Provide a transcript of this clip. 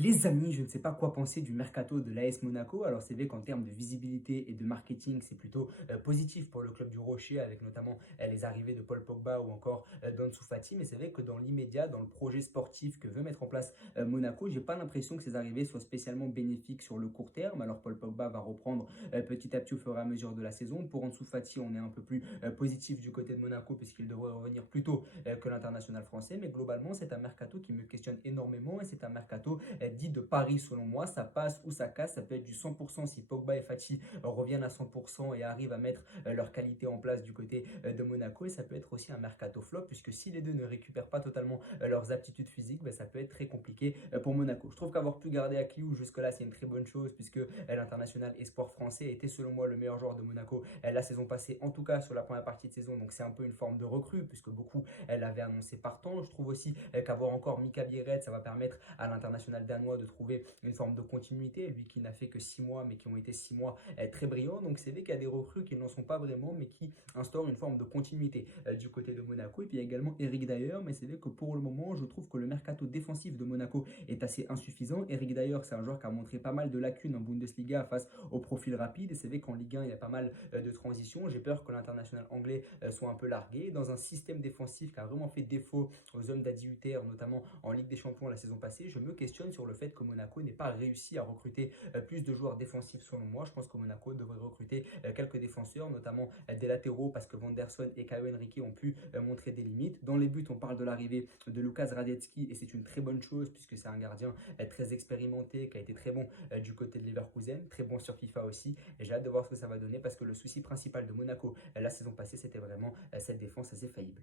Les amis, je ne sais pas quoi penser du mercato de l'AS Monaco. Alors c'est vrai qu'en termes de visibilité et de marketing, c'est plutôt positif pour le club du Rocher, avec notamment les arrivées de Paul Pogba ou encore d'Ansu Fati. Mais c'est vrai que dans l'immédiat, dans le projet sportif que veut mettre en place Monaco, j'ai pas l'impression que ces arrivées soient spécialement bénéfiques sur le court terme. Alors Paul Pogba va reprendre petit à petit au fur et à mesure de la saison. Pour Ansu Fati, on est un peu plus positif du côté de Monaco puisqu'il devrait revenir plus tôt que l'international français. Mais globalement, c'est un mercato qui me questionne énormément et c'est un mercato dit de Paris selon moi. Ça passe ou ça casse. Ça peut être du 100% si Pogba et Fati reviennent à 100% et arrivent à mettre leur qualité en place du côté de Monaco. Et ça peut être aussi un mercato flop puisque si les deux ne récupèrent pas totalement leurs aptitudes physiques, ben, ça peut être très compliqué pour Monaco. Je trouve qu'avoir pu garder Akliou jusque-là, c'est une très bonne chose puisque l'international espoir français était selon moi le meilleur joueur de Monaco la saison passée, en tout cas sur la première partie de saison. Donc c'est un peu une forme de recrue puisque beaucoup l'avaient annoncé partant. Je trouve aussi qu'avoir encore Mika Bierret, ça va permettre à l'international danois de trouver une forme de continuité, lui qui n'a fait que 6 mois mais qui ont été 6 mois très brillants. Donc c'est vrai qu'il y a des recrues qui n'en sont pas vraiment mais qui instaurent une forme de continuité du côté de Monaco. Et puis il y a également Eric Dyer, mais c'est vrai que pour le moment je trouve que le mercato défensif de Monaco est assez insuffisant. Eric Dyer, c'est un joueur qui a montré pas mal de lacunes en Bundesliga face au profil rapide, et c'est vrai qu'en Ligue 1 il y a pas mal de transitions. J'ai peur que l'international anglais soit un peu largué dans un système défensif qui a vraiment fait défaut aux hommes d'Adi Hutter, notamment en Ligue des Champions la saison passée. Je me questionne sur le fait que Monaco n'ait pas réussi à recruter plus de joueurs défensifs selon moi. Je pense que Monaco devrait recruter quelques défenseurs, notamment des latéraux, parce que Vanderson et Caio Henrique ont pu montrer des limites. Dans les buts, on parle de l'arrivée de Lukas Radetski et c'est une très bonne chose puisque c'est un gardien très expérimenté, qui a été très bon du côté de Leverkusen, très bon sur FIFA aussi. Et j'ai hâte de voir ce que ça va donner parce que le souci principal de Monaco la saison passée, c'était vraiment cette défense assez faillible.